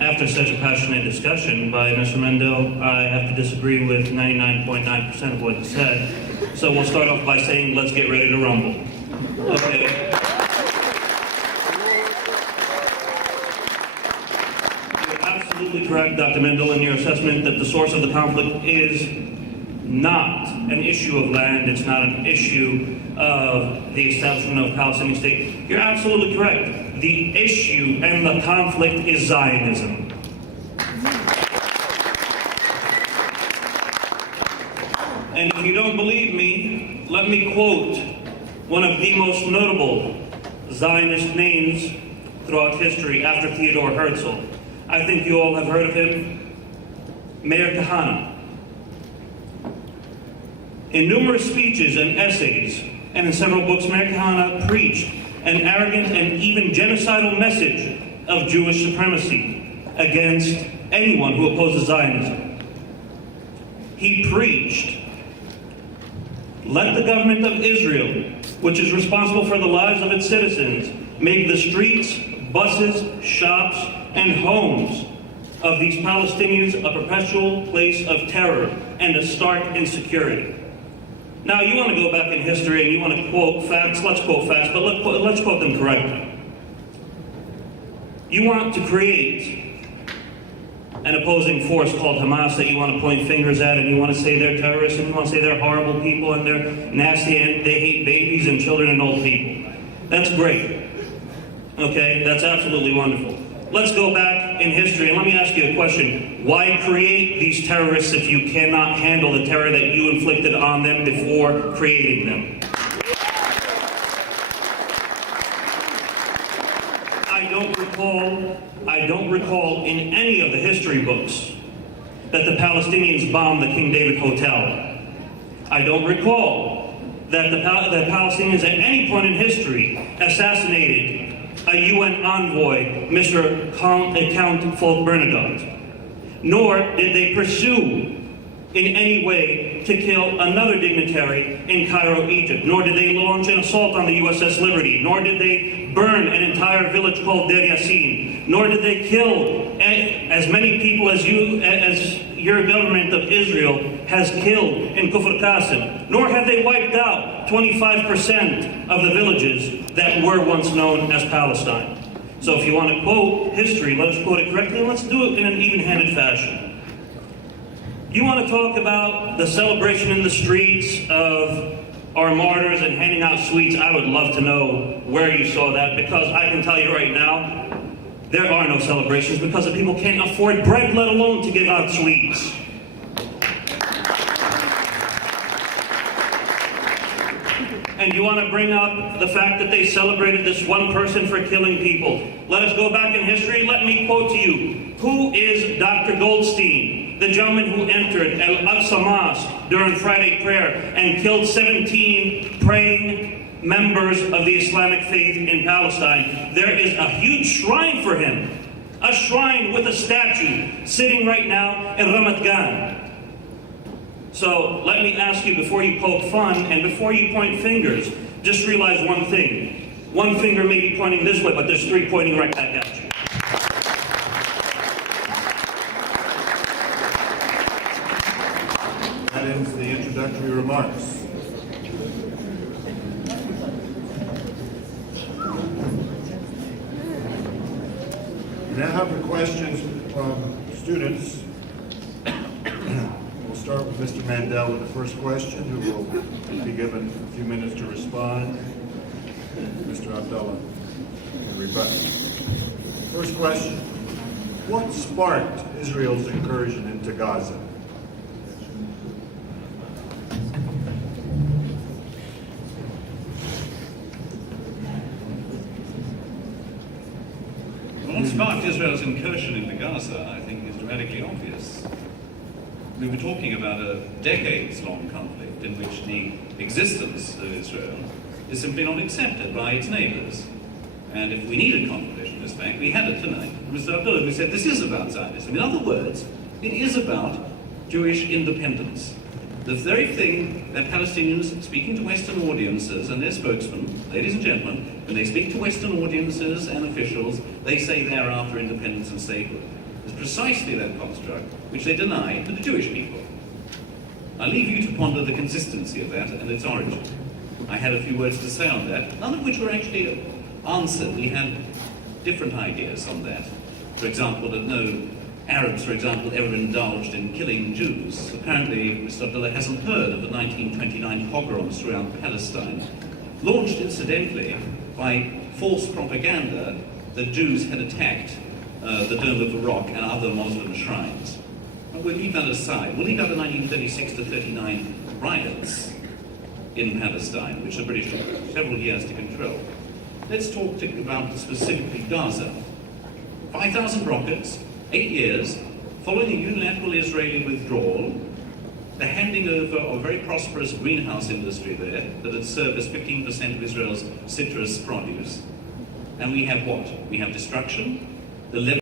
After such a passionate discussion by Mr. Mandel, I have to disagree with 99.9% of what he said. So we'll start off by saying, let's get ready to rumble. Okay. You're absolutely correct, Dr. Mandel, in your assessment that the source of the conflict is not an issue of land, it's not an issue of the establishment of a Palestinian state. You're absolutely correct. The issue and the conflict is Zionism. And if you don't believe me, let me quote one of the most notable Zionist names throughout history after Theodore Herzl. I think you all have heard of him, Meir Kahane. In numerous speeches and essays, and in several books, Meir Kahane preached an arrogant and even genocidal message of Jewish supremacy against anyone who opposes Zionism. He preached, let the government of Israel, which is responsible for the lives of its citizens, make the streets, buses, shops, and homes of these Palestinians a perpetual place of terror and a stark insecurity. Now, you want to go back in history and you want to quote facts, let's quote facts, but let's quote them correctly. You want to create an opposing force called Hamas that you want to point fingers at, and you want to say they're terrorists, and you want to say they're horrible people, and they're nasty, and they hate babies and children and old people. That's great. Okay, that's absolutely wonderful. Let's go back in history, and let me ask you a question. Why create these terrorists if you cannot handle the terror that you inflicted on them before creating them? I don't recall in any of the history books that the Palestinians bombed the King David Hotel. I don't recall that the Palestinians at any point in history assassinated a UN envoy, Mr. Count Folke Bernadotte. Nor did they pursue in any way to kill another dignitary in Cairo, Egypt. Nor did they launch an assault on the USS Liberty. Nor did they burn an entire village called Deir Yassin. Nor did they kill as many people as your government of Israel has killed in Kufr Qasim. Nor have they wiped out 25% of the villages that were once known as Palestine. So if you want to quote history, let us quote it correctly, and let's do it in an even-handed fashion. You want to talk about the celebration in the streets of our martyrs and handing out sweets? I would love to know where you saw that, because I can tell you right now, there are no celebrations because the people can't afford bread, let alone to give out sweets. And you want to bring up the fact that they celebrated this one person for killing people. Let us go back in history. Let me quote to you. Who is Dr. Goldstein, the gentleman who entered Al-Aqsa Mosque during Friday prayer and killed 17 praying members of the Islamic faith in Palestine? There is a huge shrine for him. A shrine with a statue sitting right now in Ramat Gan. So let me ask you, before you poke fun and before you point fingers, just realize one thing. One finger may be pointing this way, but there's three pointing right back at you. That ends the introductory remarks. We now have the questions from students. We'll start with Mr. Mandel with the first question, who will be given a few minutes to respond. Mr. Abdallah can rebut. First question: what sparked Israel's incursion into Gaza? What sparked Israel's incursion into Gaza, I think, is radically obvious. We were talking about a decades-long conflict in which the existence of Israel is simply not accepted by its neighbors. And if we needed confirmation of this fact, we had it tonight. Mr. Abdallah, we said this is about Zionism. In other words, it is about Jewish independence. The very thing that Palestinians speaking to Western audiences and their spokesmen, ladies and gentlemen, when they speak to Western audiences and officials, they say they are after independence and statehood. is precisely that construct which they deny to the Jewish people. I leave you to ponder the consistency of that and its origin. I had a few words to say on that, none of which were actually answered. We had different ideas on that. For example, that no Arabs, for example, ever indulged in killing Jews. Apparently, Mr. Abdallah hasn't heard of the 1929 pogroms throughout Palestine, launched incidentally by false propaganda that Jews had attacked the Dome of the Rock and other Muslim shrines. But we'll leave that aside. We'll leave out the 1936 to 39 riots in Palestine, which the British took several years to control. Let's talk about specifically Gaza. 5,000 rockets, 8 years, following a unilateral Israeli withdrawal, the handing over of a very prosperous greenhouse industry there that had serviced 15% of Israel's citrus produce. And we have what? We have destruction, the level